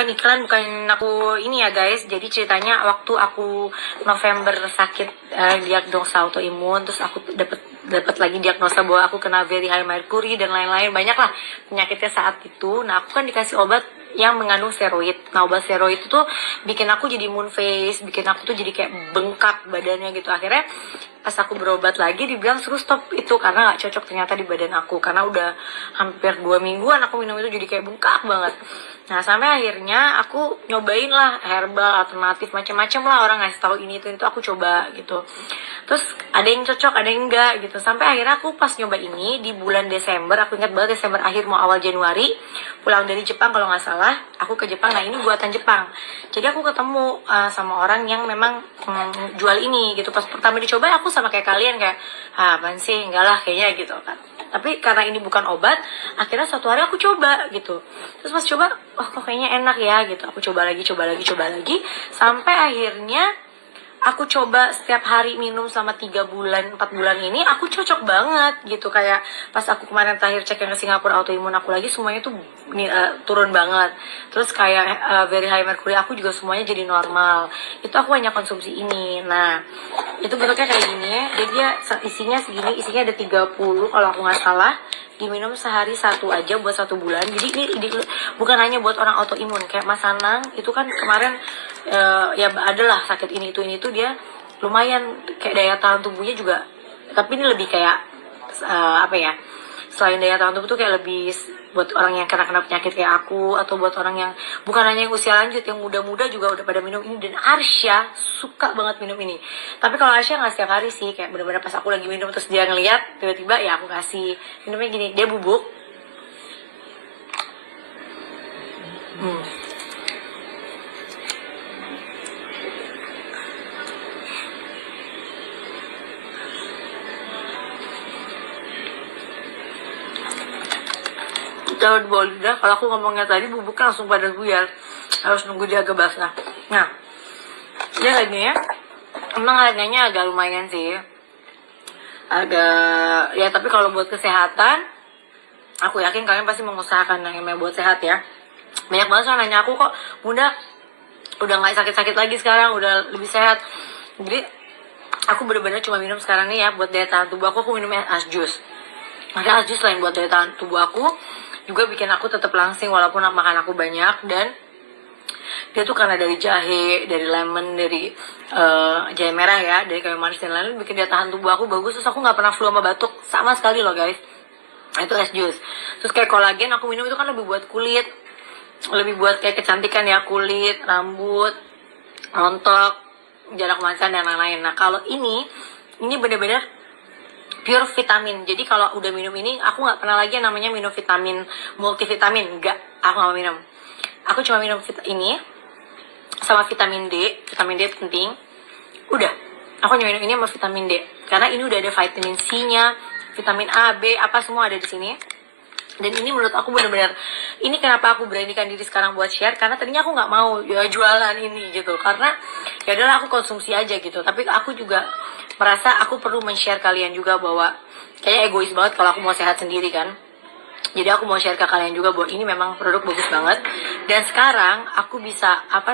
bukan iklan, bukan aku ini ya guys. Jadi ceritanya waktu aku November sakit diagnosa autoimun, terus aku dapat lagi diagnosa bahwa aku kena very high mercury dan lain-lain, banyak lah penyakitnya saat itu. Nah aku kan dikasih obat yang mengandung steroid. Nah obat steroid itu tuh bikin aku jadi moon face, bikin aku tuh jadi kayak bengkak badannya gitu. Akhirnya pas aku berobat lagi dibilang suruh stop itu karena nggak cocok ternyata di badan aku, karena udah hampir 2 mingguan aku minum itu jadi kayak bengkak banget. Nah sampai akhirnya aku nyobain lah herbal alternatif macam-macam lah, orang ngasih tahu ini itu aku coba gitu. Terus ada yang cocok ada yang enggak gitu, sampai akhirnya aku pas nyoba ini di bulan Desember, aku ingat banget Desember akhir mau awal Januari, pulang dari Jepang kalau nggak salah, aku ke Jepang. Nah ini buatan Jepang, jadi aku ketemu sama orang yang memang jual ini gitu. Pas pertama dicoba aku sama kayak kalian, kayak apaan sih, enggak lah kayaknya gitu kan. Tapi karena ini bukan obat, akhirnya suatu hari aku coba gitu. Terus pas coba, oh kok kayaknya enak ya gitu. Aku coba lagi, sampai akhirnya aku coba setiap hari minum selama 3 bulan, 4 bulan ini, aku cocok banget gitu. Kayak pas aku kemarin terakhir cek yang ke Singapura autoimun aku lagi, semuanya tuh turun banget. Terus kayak very high mercury aku juga semuanya jadi normal. Itu aku hanya konsumsi ini. Nah, itu bentuknya kayak gini ya. Jadi dia isinya segini, isinya ada 30 kalau aku nggak salah. Diminum sehari 1 aja buat 1 bulan. Jadi ini bukan hanya buat orang autoimun. Kayak Mas Anang itu kan kemarin ya adalah sakit ini itu dia lumayan kayak daya tahan tubuhnya juga. Tapi ini lebih kayak apa ya? Selain daya tahan tubuh tuh kayak lebih buat orang yang kena penyakit kayak aku, atau buat orang yang bukan hanya yang usia lanjut, yang muda-muda juga udah pada minum ini. Dan Arsya suka banget minum ini. Tapi kalau Arsya nggak setiap hari sih, kayak bener-bener pas aku lagi minum terus dia ngeliat tiba-tiba ya aku kasih minumnya gini. Dia bubuk. Kalau di bawah lidah, kalau aku ngomongnya tadi bubuknya langsung pada buyar, harus nunggu dia agak basah. Nah, dia harganya, emang harganya agak lumayan sih, agak ya, tapi kalau buat kesehatan, aku yakin kalian pasti mengusahakan yang namanya buat sehat ya. Banyak banget soal nanya aku, kok Bunda udah nggak sakit-sakit lagi sekarang, udah lebih sehat. Jadi aku bener-bener cuma minum sekarang nih ya buat daya tahan tubuh aku minumnya as juice. Makanya as juice lain buat daya tahan tubuh aku juga bikin aku tetap langsing walaupun makan aku banyak. Dan dia tuh karena dari jahe, dari lemon, dari jahe merah ya, dari kayu manis dan lain-lain, bikin daya tahan tubuh aku bagus. Terus aku nggak pernah flu sama batuk sama sekali loh guys. Itu es jus. Terus kayak kolagen aku minum itu kan lebih buat kulit, lebih buat kayak kecantikan ya, kulit, rambut, rontok, jarak macan dan lain-lain. Nah kalau ini bener-bener pure vitamin. Jadi kalau udah minum ini, aku nggak pernah lagi yang namanya minum vitamin multivitamin. Enggak, aku nggak minum. Aku cuma minum ini sama vitamin D. Vitamin D penting. Udah, aku cuma minum ini sama vitamin D. Karena ini udah ada vitamin C-nya, vitamin A, B, apa semua ada di sini. Dan ini menurut aku benar-benar, ini kenapa aku beranikan diri sekarang buat share, karena tadinya aku nggak mau ya jualan ini gitu, karena ya udahlah aku konsumsi aja gitu. Tapi aku juga merasa aku perlu men-share kalian juga, bahwa kayaknya egois banget kalau aku mau sehat sendiri kan. Jadi aku mau share ke kalian juga bahwa ini memang produk bagus banget. Dan sekarang aku bisa aku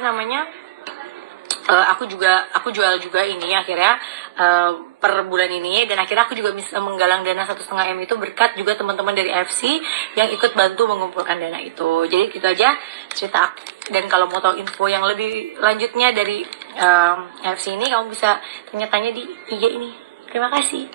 jual juga ini akhirnya per bulan ini. Dan akhirnya aku juga bisa menggalang dana 1,5 M itu berkat juga teman-teman dari FC yang ikut bantu mengumpulkan dana itu. Jadi gitu aja cerita aku. Dan kalau mau tahu info yang lebih lanjutnya dari FC ini, kamu bisa tanya-tanya di IG ini. Terima kasih.